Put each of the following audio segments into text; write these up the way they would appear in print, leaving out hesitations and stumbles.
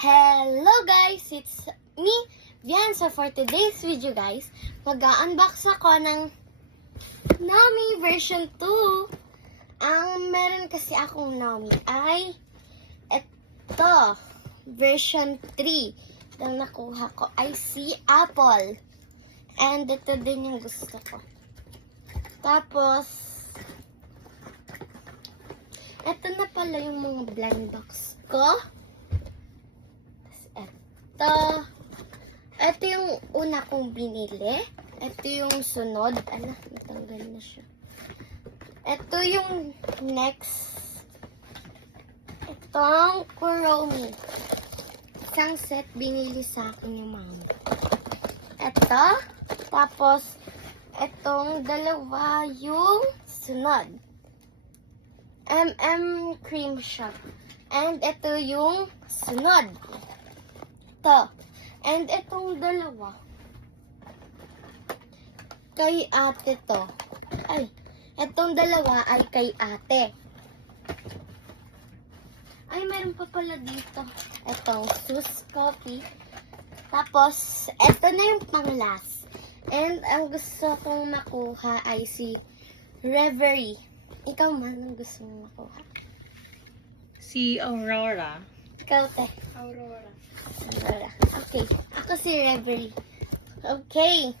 Hello guys! It's me, Vian. So for today's video guys, mag-unbox ako ng Naomi version 2. Ang meron kasi akong Naomi ay ito, version 3. Ang nakuha ko ay si Apple. And ito din yung gusto ko. Tapos, ito na pala yung mga blind box ko. Ito yung una kong binili. Ito yung sunod. Natanggal na siya. Ito yung next. Itong Kuromi. Isang set binili sa akin yung mama. Ito. Tapos, itong dalawa yung sunod. Cream Shop. And ito yung sunod. Ito. And itong dalawa. Kay ate to. Itong dalawa ay kay ate. Meron pa pala dito. Itong Sus Coffee. Tapos, ito na yung pang-last. And ang gusto kong makuha ay si Reverie. Ikaw man, ang gusto mong makuha? Si Aurora. Ikaw, te. Aurora. Okay. Ako si Reverie. Okay.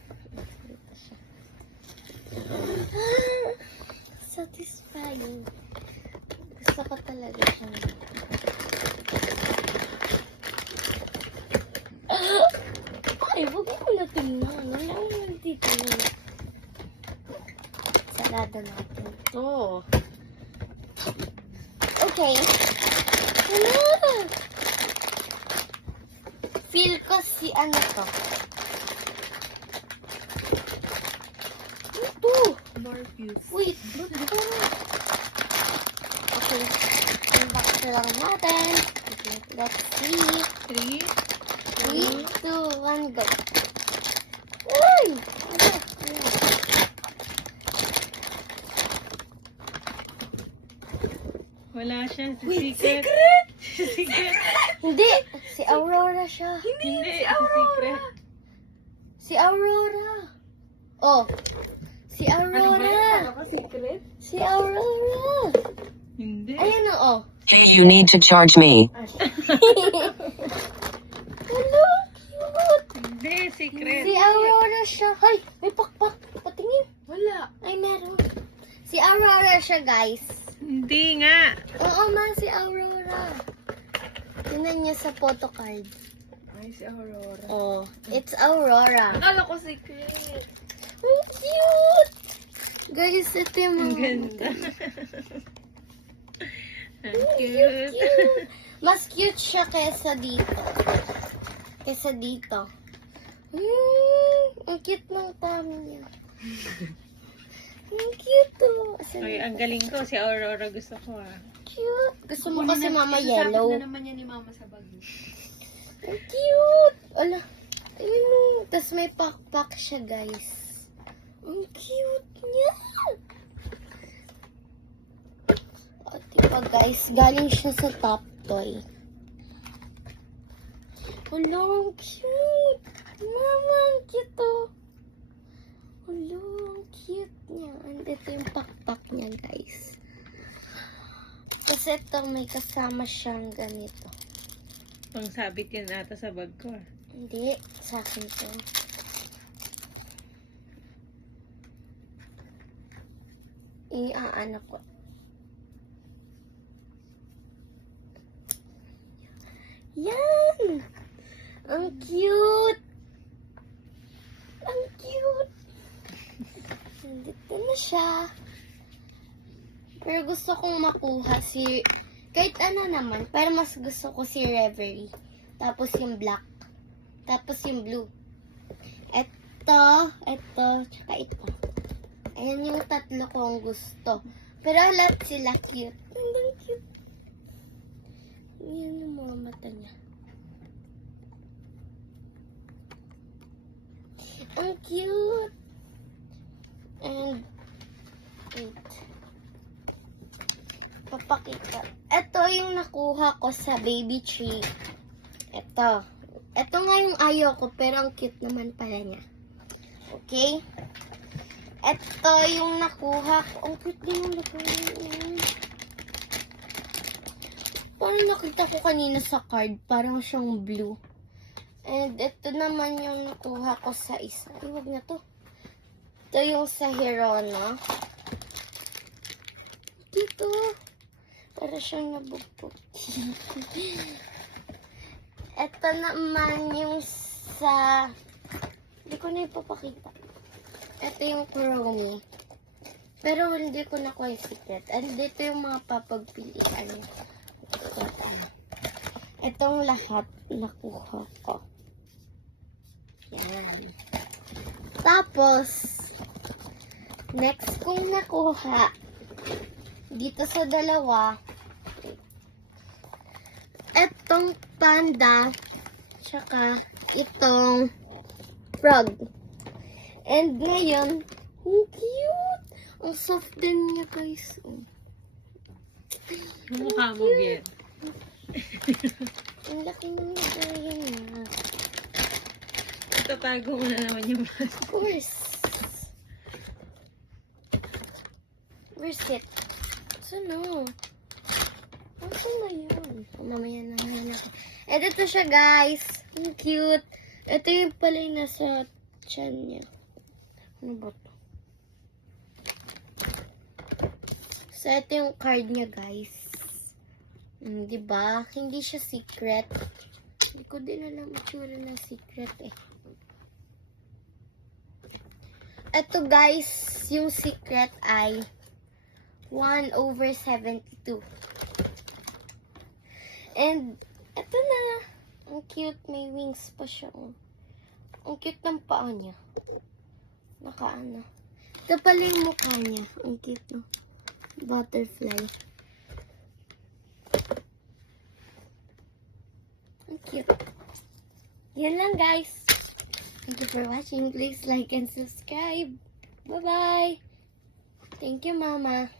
Satisfying. Gusto ko talaga siya. Huwag mo na tingnan. Wala mo nagtitingnan. Sarado natin ito. Okay. Feel ko si ano to. Ito. Morpheus. Wait. Okay. Unbox na lang natin. Okay, let's see. 3, 2, 1, go. Uy! Wala siya. Wait, Secret. Secret. Hindi. Si Aurora siya. Hindi. Aurora. Si Aurora. Oh. Si Aurora. Secret? Si Aurora. Hindi. Ayan o. Oh. Hey, you need to charge me. Hello, cute. Hindi. Secret. Si Aurora siya. Hay, may pakpak. Patingin. Wala. Ay, meron. Si Aurora siya, guys. Hindi nga. Oo, si Aurora. Tingnan niya sa photocard. Ay, si Aurora. Oh, it's Aurora. Akala ko secret. Ang cute! Guys, ito yung Ang mga... ganda. Ang Cute. cute. Mas cute siya kesa dito. Ang cute ng tummy niya. Ang cute to. Ay, ang galing ko. Si Aurora gusto ko Cute. Gusto mo kasi mama yellow. na naman yan ni mama sa bag. Ang cute. Ala. Ayun. Tapos may pakpak siya, guys. Ang cute niya. O, diba, guys? Galing siya sa Top Toy. Hala, ang cute. Mama, ang cute to. Hala, ang cute niya. And ito yung pakpak niya, guys. Kasi ito, may kasama siyang ganito. Pang sabit yan ata sa bag ko. Hindi, sa akin to. Iaano ko. Yan! Ang cute! Ang cute! Nandito na siya. Pero gusto kong makuha si... Kahit ano naman, pero mas gusto ko si Reverie. Tapos yung black. Tapos yung blue. Ito, tsaka ito. Ayan yung tatlo kong gusto. Pero lahat sila cute. Ang cute. Yan yung mga mata niya. Ang cute. And, wait. Papakita. Ito yung nakuha ko sa baby tree. Ito. Ito nga yung ayaw ko, pero ang cute naman pala niya. Okay? Ito yung nakuha ko. Ang cute din yung lagay. Parang nakita ko kanina sa card. Parang siyang blue. And ito naman yung nakuha ko sa isa. Ay, wag na to. Ito yung sa Hirona. Dito. Para siyang nabugpog. Ito naman yung sa... Hindi ko na ipapakita. Ito yung Kuromi. Pero hindi ko nakuha yung secret. And dito yung mga papagpilian niya. Itong lahat nakuha ko. Yan. Tapos, next kong nakuha, dito sa dalawa, itong panda, tsaka itong frog. And ngayon, ang cute! Ang soft din niya, guys. Oh. Mukha mo, Bien. Ang laki ng nagaya niya. Tatago mo na naman yung mask. Of course. Where's it? Saan? Saan na yun? Mamaya na natin. Ito siya, guys. Ang cute. Ito yung pala yung nasa chan niya. Ano ba to? So, ito yung card niya, guys. Diba? Hindi siya secret. Hindi ko din alam itsura ng secret eh. Ito, guys, yung secret ay 1/72. And, ito na. Ang cute. May wings pa siya. Oh. Ang cute ng paa niya. Nakaano. Ito pala yung mukha niya. Ang cute, no? Butterfly. Ang cute. Yan lang, guys. Thank you for watching. Please like and subscribe. Bye-bye. Thank you, Mama.